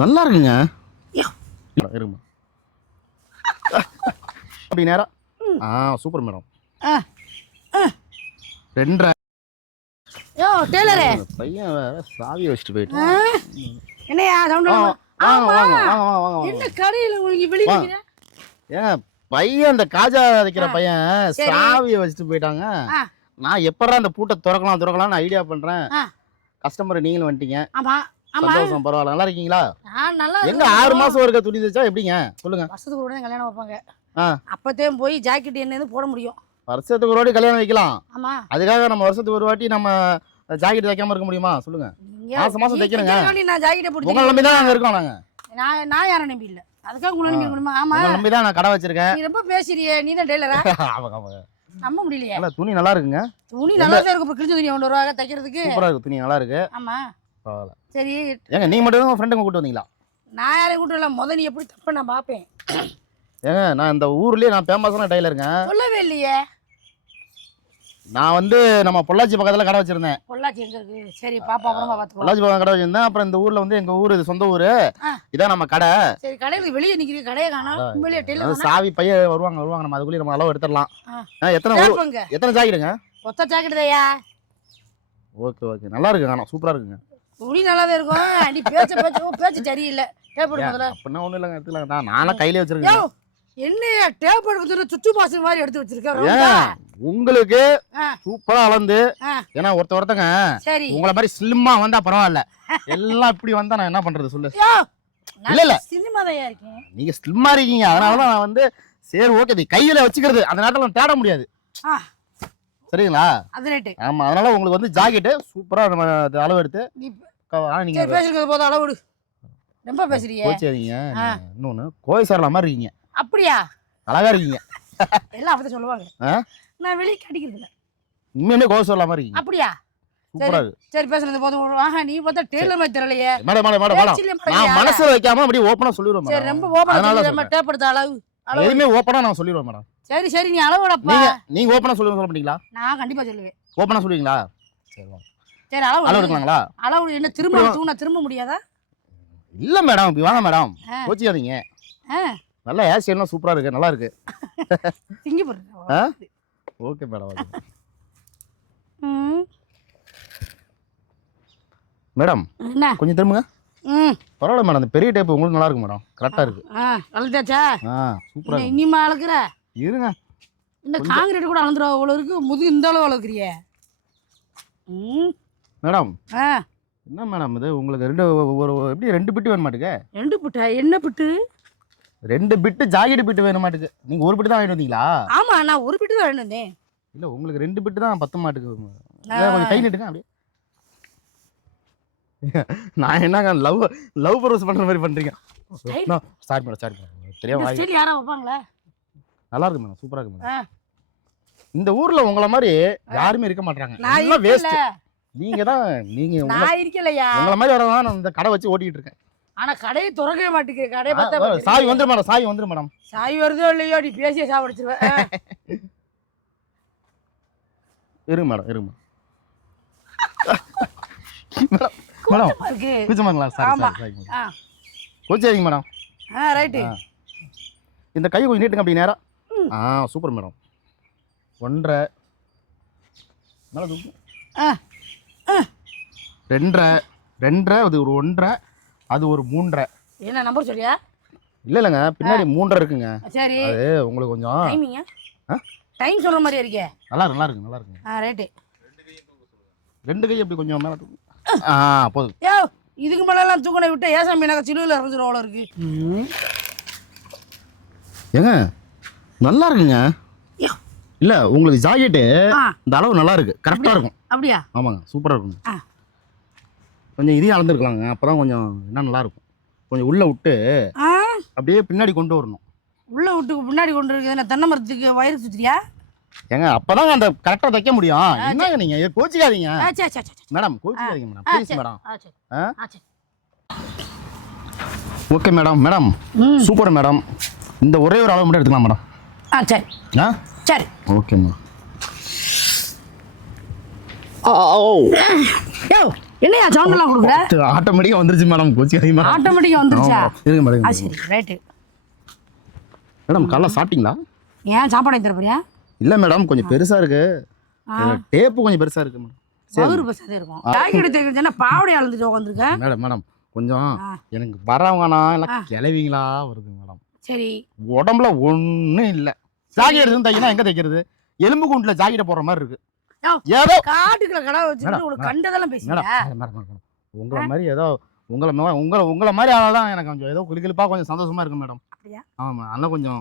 நல்லா இருக்குங்க. இருங்க அப்படி நேரா. Super madam. 2.5. யோ டெய்லரே, பையன் வேற சாவி வச்சுட்டு போயிட்டான். என்னையா சவுண்ட் வாங்க வாங்க வாங்க வாங்க. என்ன கடையில உங்களுக்கு வெளிய நிக்கிற? ஏங்க பையன் அந்த காஜா வைக்கிற பையன் சாவியை வச்சுட்டு போயிட்டாங்க. நான் எப்படா அந்த பூட்டை திறக்கலாம்னு ஐடியா பண்றேன். கஸ்டமர் நீங்களும் வந்துட்டீங்க. ஆமா ஆமா. சந்தோஷம், பரவாயில்ல. நல்லா இருக்கீங்களா? நல்லா எங்க 6 மாசம் ஒருக்க துணி தைச்சா எப்படிங்க சொல்லுங்க? வருஷத்துக்கு ஒரு கல்யாணம் வைப்பாங்க. அப்பதே போய் ஜாக்கெட் என்ன போட முடியும்? வருஷத்துக்கு ஒரு வாட்டி கல்யாணம் வைக்கலாம். ஆமா. அதுக்காக நம்ம வருஷத்துக்கு ஒரு வாட்டி நம்ம ஜாக்கெட் தைக்காம இருக்க முடியுமா சொல்லுங்க? மாசம் தைக்கணுங்க. நான் ஜாக்கெட் போட்டு உங்களை நம்பி தான் நாங்க இருக்கோம். நாங்க நான் யாரை நம்பி இல்ல, அதுக்காக உங்களை நம்பி முடியுமா? ஆமா, உங்களை நம்பி தான் நான் கடை வச்சிருக்கேன். நீ ரொம்ப பேசுறியே, நீ தான் டெய்லரா? நம்ப முடியலையே. இல்ல துணி நல்லா இருக்குங்க. துணி நல்லா தான் இருக்கு. கிழிஞ்ச துணி கொண்டு வருவாங்க தைக்கிறதுக்கு. சூப்பரா இருக்கு, துணி நல்லா இருக்கு. ஆமா பரவாயில்ல. சரி, ஏங்க நீங்க மட்டும் உங்க ஃப்ரெண்டுங்க கூட்டு வந்தீங்களா? நான் யாரையும் கூட்டு வரல. முத நீ எப்படி தப்ப நான் பாப்பேன். ஏங்க நான் இந்த ஊர்லயே நான் ஃபேமஸான டெய்லருங்க. சொல்லவே இல்லையே. நான் வந்து நம்ம பொள்ளாச்சி பக்கத்துல கடை வச்சிருந்தேன். பொள்ளாச்சி எங்க இருக்கு? சரி பாப்பா அப்புறமா பாத்துக்கோ. பொள்ளாச்சி பக்கம் கடை வச்சிருந்தேன். அப்புறம் இந்த ஊர்ல வந்து எங்க ஊர், இது சொந்த ஊரு. இதான் நம்ம கடை. சரி, கடையில வெளியே நிக்கிறீங்க, கடையை காணோம். உண்மையிலேயே டெய்லர் சாவி பைய வருவாங்க நம்ம அதுக்குள்ளே நம்ம அளவு எடுத்துடலாம். எத்தனை ஜாக்கெட்டுங்க? ஒத்த ஜாக்கெட் தாயா? ஓகே ஓகே, நல்லா இருக்கு. காணோம் சூப்பரா இருக்குங்க. துணி நல்லா தான் இருக்கும். நீ பேச்சு சரியில்லை. டேப் எடுத்து முதல்ல. அப்படின்னா ஒண்ணும் இல்லைங்க, எடுத்துக்கலாம். நானும் கையிலே வச்சிருக்கேன். என்னையா டேப் எடுத்து சுச்சு பாசு மாதிரி எடுத்து வச்சிருக்கேன். உங்களுக்கு சூப்பரா அளந்து. ஏன்னா ஒருத்தங்க உங்களை மாதிரி ஸ்லிம்மா வந்தா பரவாயில்ல, எல்லாம் இப்படி வந்தா நான் என்ன பண்றது சொல்லு? இல்ல சினிமாதையா இருக்கேன், நீங்க ஸ்லிம்மா இருக்கீங்க. அதனாலதான் நான் வந்து சரி ஓகே கையில வச்சுக்கிறது. அந்த நேரத்துல நம்ம தேட முடியாது. சரிங்களா? ஆமா, அதனால உங்களுக்கு வந்து ஜாக்கெட் சூப்பரா நம்ம அளவு எடுத்து நீங்க பேசுறது போதும். அளவு ரொம்ப பேசுறீங்க. கோச்சியாதீங்க. இன்னொன்னு கோவை சாரல மாதிரி இருக்கீங்க. அப்படியா? அழகா இருக்கீங்க. எல்லாம் அப்படி சொல்லுவாங்க. நான் வெளிய கடிக்கிறது இல்ல. உண்மையிலே கோவை சாரல மாதிரி இருக்கீங்க. அப்படியா? சூப்பரா இருக்கு. சரி பேசுறது போதும். நீ பார்த்தா டெய்லர் மாதிரி தெரியலையே. மேடம் நான் மனசுல வைக்காம அப்படியே ஓபனா சொல்லிடுவேன் மேடம். சரி ரொம்ப ஓபனா நம்ம டேப் எடுத்த அளவு எதுமே ஓபனா நான் சொல்லிடுவேன் மேடம். சரி நீ அளவுடப்பா. நீங்க ஓபனா சொல்ல மாட்டீங்களா? நான் கண்டிப்பா சொல்லுவேன். ஓபனா சொல்லுவீங்களா? சரி வா. சரி அளவு எடுக்கலாங்களா? அளவு என்ன திரும்ப முடியாதா? இல்ல மேடம், இப்படி வாங்க மேடம். கோச்சியாதீங்க. நல்லா ஹேர் ஸ்டைல்லாம் சூப்பரா இருக்கு, நல்லா இருக்கு. திங்கி போடுங்க. Okay madam. மேடம் கொஞ்சம் திரும்புங்க. பரவாயில்ல மேடம், இந்த பெரிய டேப் உங்களுக்கு நல்லா இருக்கு மேடம். கரெக்டா இருக்கு. அளந்தாச்சா? சூப்பரா இருக்கு. இனிமா அளக்குற? இருங்க, இந்த காங்கிரீட் கூட அளந்துரும் அவ்வளவு இருக்கு. முதுகு இந்த அளவு அளக்குறிய மேடம். என்ன மேடம் இது உங்களுக்கு எப்படி 2 பிட்டு வேணும் மாட்டுக்கு? 2 பிட்டா? என்ன பிட்டு? 2 பிட்டு ஜாக்கெட் பிட்டு வேணும் மாட்டுக்கு. நீங்க ஒரு பிட்டு தான் வாங்கிட்டு வந்தீங்களா? ஆமா, நான் ஒரு பிட்டு தான் வாங்கிட்டு வந்தேன். இல்ல உங்களுக்கு 2 பிட்டு தான் 10 மாட்டுக்கு. கொஞ்சம் கை நீட்டுங்க அப்படியே. நான் என்னங்க லவ் ப்ரோஸ் பண்ற மாதிரி பண்றீங்க? Sorry madam, sorry madam. தெரியாம ஸ்டைல் யாரா வைப்பாங்களே? நல்லா இருக்கு மேடம், சூப்பரா இருக்கு மேடம். இந்த ஊர்ல உங்கள மாதிரி யாருமே இருக்க மாட்டாங்க. நான் வேஸ்ட். நீங்க நான் இருக்கலையா? உங்கள மாதிரி வரதான் நான் இந்த கடை வச்சு ஓட்டிட்டு இருக்கேன். ஆனா கடையை திறக்கவே மாட்டேங்குது. கடையை பார்த்தா சாவி வந்துரும் மேடம், சாவி வந்துரும் மேடம். சாவி வருதோ இல்லையோ நீ பேசியே சாவடிச்சிருவ. இருங்க மேடம், இருங்க மேடம். மேடம் கூச்சமாங்களா? சாரி. கோச்சியாதீங்க மேடம். ரைட். இந்த கை கொஞ்சம் நீட்டுங்க அப்படி நேரா. Super madam. 1.5 மேல தூக்கு. 2.5 அது ஒரு 1.5, அது ஒரு 3.5. என்ன நம்பர் சொல்லியா? இல்லங்க, பின்னாடி 3.5 இருக்குங்க. சரி, அது உங்களுக்கு கொஞ்சம் டைமிங் டைம் சொல்ற மாதிரி இருக்கே. நல்லா இருக்கு. ரைட். 2 கை அப்படி கொஞ்சம் மேல தூக்கு. போதும். யோ இதுக்கு மேல எல்லாம் தூக்கனை விட்டு ஏசாமி எனக்கு சிலுவையில் இறந்துரும் அவ்வளோ இருக்கு. ஏங்க நல்லா இருக்குங்க. இல்ல உங்களுக்கு ஜாக்கெட்டு இந்த அளவு நல்லா இருக்கு, கரெக்டா இருக்கும். அப்படியா? ஆமாங்க, சூப்பரா இருக்கும். கொஞ்சம் இதையும் அளந்துருக்கலாங்க, அப்பதான் கொஞ்சம் என்ன நல்லா இருக்கும். கொஞ்சம் உள்ள விட்டு அப்படியே பின்னாடி கொண்டு வரணும். உள்ள விட்டு பின்னாடி கொண்டு இருக்குது. தென்னை மரத்துக்கு வயிறு சுத்திரியா? ஏங்க அப்பதான் அந்த கரெக்டா தைக்க முடியும். என்னங்க நீங்க கோச்சிக்காதீங்க மேடம், கோச்சிக்காதீங்க madam, please madam. Okay madam. Madam super madam. இந்த ஒரே ஒரு அளவு மட்டும் எடுத்துக்கலாம் மேடம். சரி சரி ஓகே மேடம். என்னையா சவுண்ட் எல்லாம் கொடுக்குற? ஆட்டோமேட்டிக்கா வந்துருச்சு மேடம், கோச்சிக்காதீங்க மேடம். ஆட்டோமேட்டிக்கா வந்துருச்சா? இருங்க மேடம். சரி ரைட்டு. மேடம் காலைல சாப்பிட்டீங்களா? ஏன் சாப்பாடு வாங்கி தரப்போறியா? இல்ல மேடம், கொஞ்சம் பெருசா இருக்கு. டேப்பு கொஞ்சம் பெருசா இருக்கு மேடம். பவுர் பஸ்ஸாதே இருக்கும். ஜாக்கெட் எடுத்துக்கிட்டேன்னா பாவடை அளந்துட்டு உட்காந்துருக்கேன். மேடம் கொஞ்சம் எனக்கு வரவங்கனா எல்லாம் கிளவிங்களா வருது மேடம். சரி, உடம்புல ஒண்ணும் இல்ல. ஜாக்கெட் எடுத்து தைக்கணும், எங்க தைக்கிறது? எலும்பு கூண்டுல ஜாக்கெட் போடுற மாதிரி இருக்கு. ஏதோ காட்டுக்குள்ள கடை வச்சுட்டு உனக்கு கண்டதெல்லாம் பேசுறேன். உங்களை மாதிரி ஏதோ உங்களை மாதிரி ஆளாதான் எனக்கு கொஞ்சம் ஏதோ குளிக்கலுப்பா கொஞ்சம் சந்தோஷமா இருக்கு மேடம். ஆமா, அதெல்லாம் கொஞ்சம்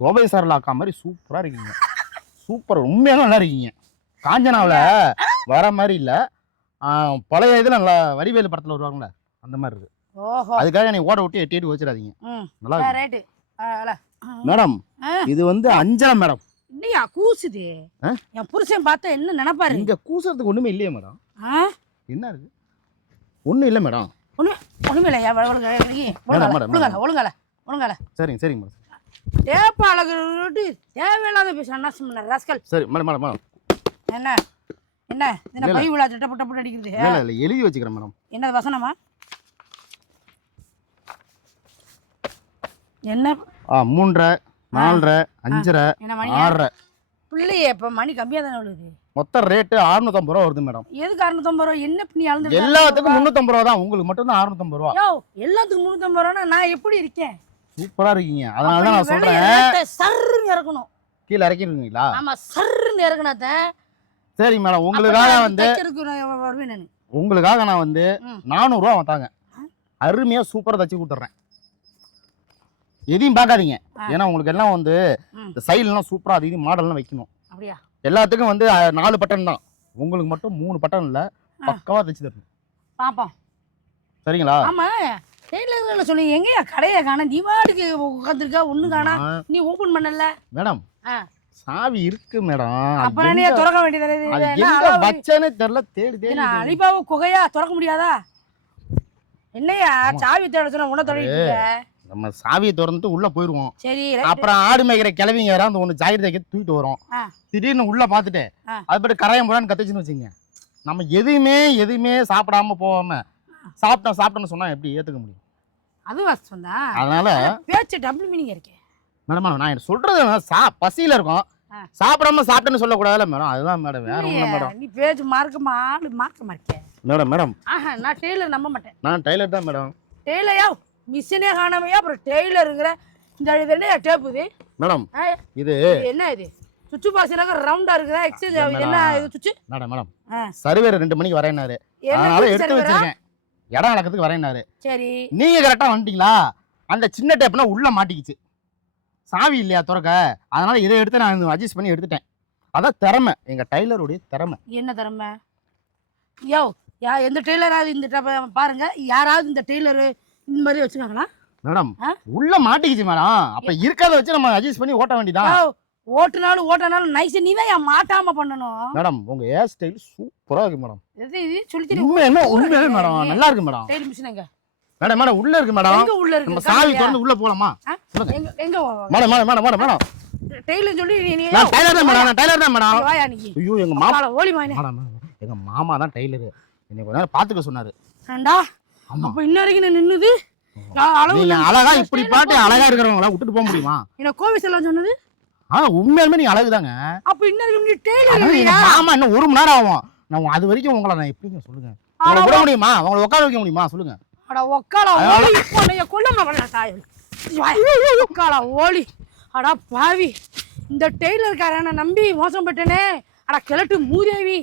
கோபை சார்லாக்கா மாதிரி சூப்பரா இருக்கீங்க. சூப்பர், உண்மையான நல்லா இருக்கீங்க. காஞ்சனாவில் வர மாதிரி இல்ல, பழைய இதுல நல்லா வடிவேலு படத்துல வருவாங்களே அந்த மாதிரி இருக்கு. அதுக்காக நீ ஓட விட்டு எட்டி வச்சிடாதீங்க. நல்லா இருக்கு மேடம். இது வந்து அஞ்சலா மேடம். இல்லையா கூசுது? என் புருஷன் பார்த்தா என்ன நினைப்பாரு? இங்க கூசுறதுக்கு ஒண்ணுமே இல்லையே மேடம். என்ன இருக்கு? ஒண்ணும் இல்ல மேடம். ஒண்ணுமே இல்லையா? ஒழுங்கால. சரிங்க மேடம். டேப்பா அழகு தேவையில்லாத பேச அண்ணா ராஸ்கல். சரி மேடம். என்ன பை விழா டப்பு அடிக்கிறது? இல்ல எழுதி வச்சுக்கிறேன் மேடம். என்ன வசனமா? என்ன 3:30, 4:30, 5:30, 6:30. பிள்ளையே இப்ப மணி கம்மியா தானே விழுது. மொத்த ரேட்டு 650 ரூபா வருது மேடம். எதுக்கு 650 ரூபா? என்ன நீ அளந்து? எல்லாத்துக்கும் 350 ரூபா தான், உங்களுக்கு மட்டும் தான் 650 ரூபா. எல்லாத்துக்கும் 350 ரூபானா நான் எப்படி இருக்கேன்? சூப்பரா இருக்கீங்க. அதனால தான் நான் சொல்றேன், சர்ன்னு இறக்கணும். கீழ இறக்கிடுவீங்களா? ஆமா, சர்ன்னு இறக்குனாத. சரி மேடம், உங்களுக்காக வந்து உங்களுக்காக நான் வந்து 400 ரூபா வந்தாங்க. அருமையா சூப்பரா தச்சு கொடுத்துறேன். எதையும் பார்க்காதீங்க. ஏன்னா உங்களுக்கு எல்லாம் வந்து இந்த சைடுலாம் சூப்பரா அது இது மாடல்லாம் வைக்கணும். அப்படியா? எல்லாத்துக்கும் வந்து 4 பட்டன் தான், உங்களுக்கு மட்டும் 3 பட்டன் இல்ல, பக்காவா தச்சு தரணும். பாப்போம். சரிங்களா? ஆமா, டெய்லர்ல சொல்லி எங்கயா கடையை காண? தீபாவளிக்கு உட்காந்துருக்கா, ஒண்ணு காணா. நீ ஓபன் பண்ணல மேடம்? சாவி இருக்கு மேடம். அப்புறம் நீ திறக்க வேண்டியது. எங்க வச்சனே தெரியல, தேடி அலிபாவ குகையா திறக்க முடியாதா? என்னையா சாவி தேட சொன்னா உன தொலைட்டு நம்ம சாவியை திறந்துட்டு உள்ள போயிருவோம். சரி, அப்புறம் ஆடு மேய்க்கிற கிளவிங்க வேற அந்த ஒண்ணு ஜாக்கெட் தைக்க தூக்கிட்டு வரும். திடீர்னு உள்ள பாத்துட்டு அது படி கரையம் போடான்னு கத்துச்சுன்னு வச்சுங்க, நம்ம எதுவுமே சாப்பிடாம போகாம சாப்பிட்டோம்னு சொன்னா எப்படி ஏத்துக்க முடியும்? அது வாஸ்தவம் தான். அதனால பேச்சு டபுள் மீனிங் இருக்கே மேடம். நான் சொல்றது பசியில இருக்கும், சாப்பிட்டேன்னு சொல்லக்கூடாதுல்ல மேடம். அதுதான் மேடம், வேற ஒண்ணும் மேடம். நீ பேச்சு மார்க்க மாட்டேன் மேடம். நான் டெய்லர் நம்ப மாட்டேன். நான் டெய்லர் தான் மேடம். டெய்லரா? மிஷினே காணாமையா அப்புறம் டெய்லருங்கிற? இந்த என்ன டேப்பு இது மேடம்? இது என்ன? இது சுவிட்ச் பாக்ஸ்ல ரவுண்டா இருக்குதா? எக்ஸ்சேஞ்ச் என்ன இது சுவிட்ச்? மேடம் சர்வேர் 2 மணிக்கு வரேனாரு, அதனால எடுத்து வச்சிருக்கேன். இடம் நடக்கிறதுக்கு வரேனாரு. சரி, நீங்க கரெக்டா வந்துட்டீங்களா? அந்த சின்ன டேப்னா உள்ள மாட்டிக்கிச்சு, சாவி இல்லையா திறக்க, அதனால இதை எடுத்து நான் அட்ஜஸ்ட் பண்ணி எடுத்துட்டேன். அதான் திறமை, எங்க டெய்லருடைய திறமை. என்ன திறமை? எந்த டெய்லராவது இந்த பாருங்க, யாராவது இந்த டெய்லரு இந்த மாதிரி வச்சுக்காங்களா மேடம்? உள்ள மாட்டிக்கிச்சு மேடம். அப்ப இருக்காத வச்சு நம்ம அட்ஜஸ்ட் பண்ணி ஓட்ட வேண்டியதான். ஓட்டினாலும் நைஸ். நீ தான் மாட்டாம பண்ணணும் மேடம். உங்க ஹேர் ஸ்டைல் சூப்பரா இருக்கு மேடம். உண்மையாவே மேடம் நல்லா இருக்கு மேடம். டெய்லர் மிஷின் எங்க மேடம்? உள்ள இருக்கு மேடம். எங்க உள்ள இருக்கு? நம்ம சாவி திறந்து உள்ள போலாமா? எங்க மேடம்? டெய்லர் சொல்லி நான் டெய்லர் தான் மேடம். நான் டெய்லர் தான் மேடம். வாயா நீ. ஐயோ, எங்க மாமா ஓடி வாங்க. எங்க மாமா தான் டெய்லர். என்னை கொஞ்ச நேரம் பாத்துக்க சொன்னாரு. ஏண்டா? அப்ப இன்ன வரைக்கும் நான் நின்னுது நீங்க அழகா இப்படி பாட்டு அழகா இருக்கிறவங்கள விட்டுட்டு போக முடியுமா? என்ன கோவி செல்லம் சொன்னது? உண்மையாலுமே நீங்க அழகுதாங்க. அப்ப இன்ன வரைக்கும் நீ டெய்லர் இல்லையா? ஆமா, இன்னும் 1 மணி நேரம் ஆகும். நான் அது வரைக்கும் உங்களை நான் எப்படிங்க சொல்லுங்க, உங்களை விட முடியுமா? உங்களை உட்கார வைக்க முடியுமா சொல்லுங்க? அட ஒக்கால ஓலி போனைய கொல்லமா வரல தாய். ஒக்கால ஓலி. அட பாவி, இந்த டெய்லர்காரனை நம்பி மோசம் பட்டனே. அட கிழட்டு மூதேவி.